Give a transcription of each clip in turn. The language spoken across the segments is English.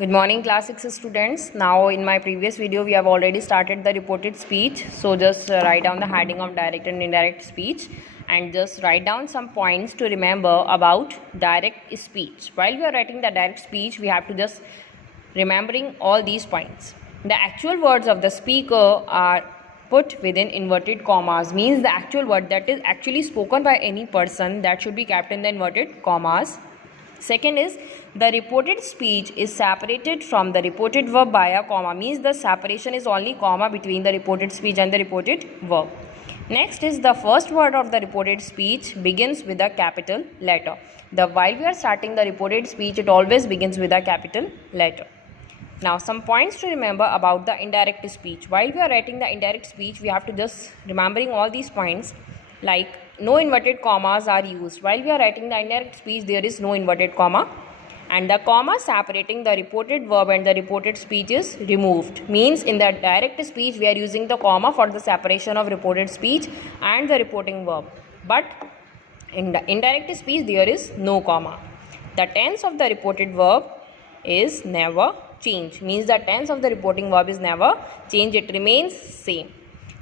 Good morning class 6 students. Now in my previous video we have already started the reported speech. So just write down the heading of direct and indirect speech and just write down some points to remember about direct speech. While we are writing the direct speech, we have to just remembering all these points. The actual words of the speaker are put within inverted commas, means the actual word that is actually spoken by any person, that should be kept in the inverted commas. Second is the reported speech is separated from the reported verb by a comma, means the separation is only comma between the reported speech and the reported verb. Next is the first word of the reported speech begins with a capital letter. While we are starting the reported speech, it always begins with a capital letter. Now some points to remember about the indirect speech. While we are writing the indirect speech, we have to just remembering all these points, like no inverted commas are used. While we are writing the indirect speech, there is no inverted comma, and the comma separating the reported verb and the reported speech is removed. Means in the direct speech we are using the comma for the separation of reported speech and the reporting verb, but in the indirect speech there is no comma. The tense of the reported verb is never changed, means the tense of the reporting verb is never changed, it remains same.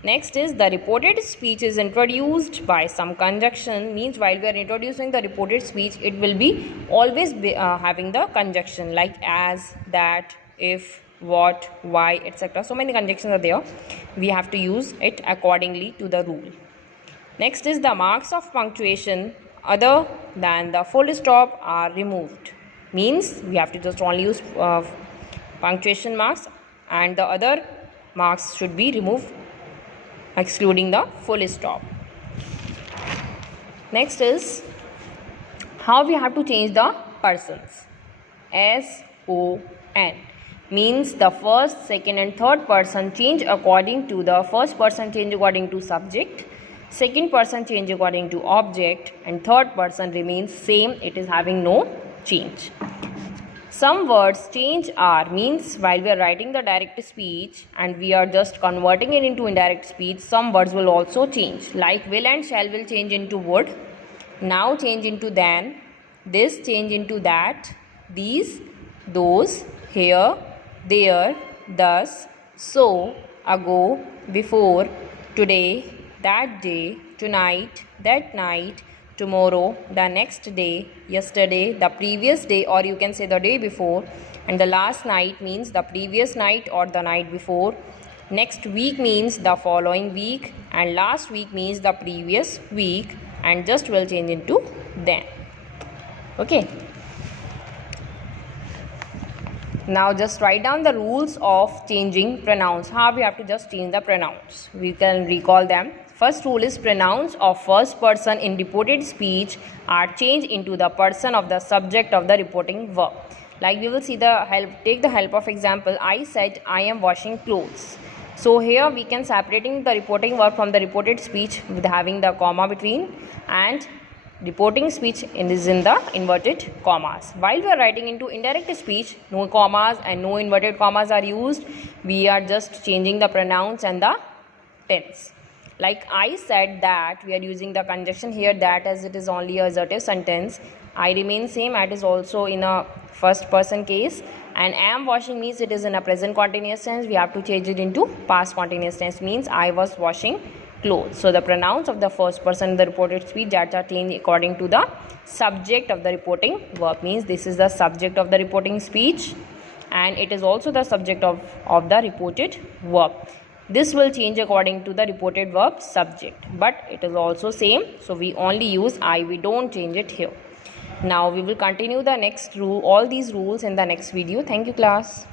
Next is the reported speech is introduced by some conjunction, means while we are introducing the reported speech, it will be always having the conjunction like as, that, if, what, why, etc. So many conjunctions are there. We have to use it accordingly to the rule. Next is the marks of punctuation other than the full stop are removed, means we have to just only use punctuation marks and the other marks should be removed, excluding the full stop. Next is how we have to change the persons. S-O-N means the first, second and third person change according to the first person change according to subject, second person change according to object, and third person remains same, it is having no change. Some words change are, means while we are writing the direct speech and we are just converting it into indirect speech, some words will also change, like will and shall will change into would, now change into than, this change into that, these, those, here, there, thus, so, ago, before, today, that day, tonight, that night, tomorrow, the next day, yesterday, the previous day, or you can say the day before, and the last night means the previous night or the night before. Next week means the following week, and last week means the previous week, and just will change into then. Okay. Now just write down the rules of changing pronouns. How we have to just change the pronouns. We can recall them. First rule is pronouns of first person in reported speech are changed into the person of the subject of the reporting verb. Like we will see take the help of example. I said I am washing clothes. So here we can separating the reporting verb from the reported speech with having the comma between, and reporting speech is in the inverted commas. While we are writing into indirect speech, no commas and no inverted commas are used. We are just changing the pronouns and the tense. Like I said that, we are using the conjunction here that, as it is only a assertive sentence. I remain same, that is also in a first person case, and am washing means it is in a present continuous tense. We have to change it into past continuous tense, means I was washing clothes. So the pronouns of the first person in the reported speech that are changed according to the subject of the reporting verb, means this is the subject of the reporting speech and it is also the subject of the reported verb. This will change according to the reported verb subject, but it is also same, so we only use I, we don't change it here. Now we will continue the next rule, all these rules in the next video. Thank you class.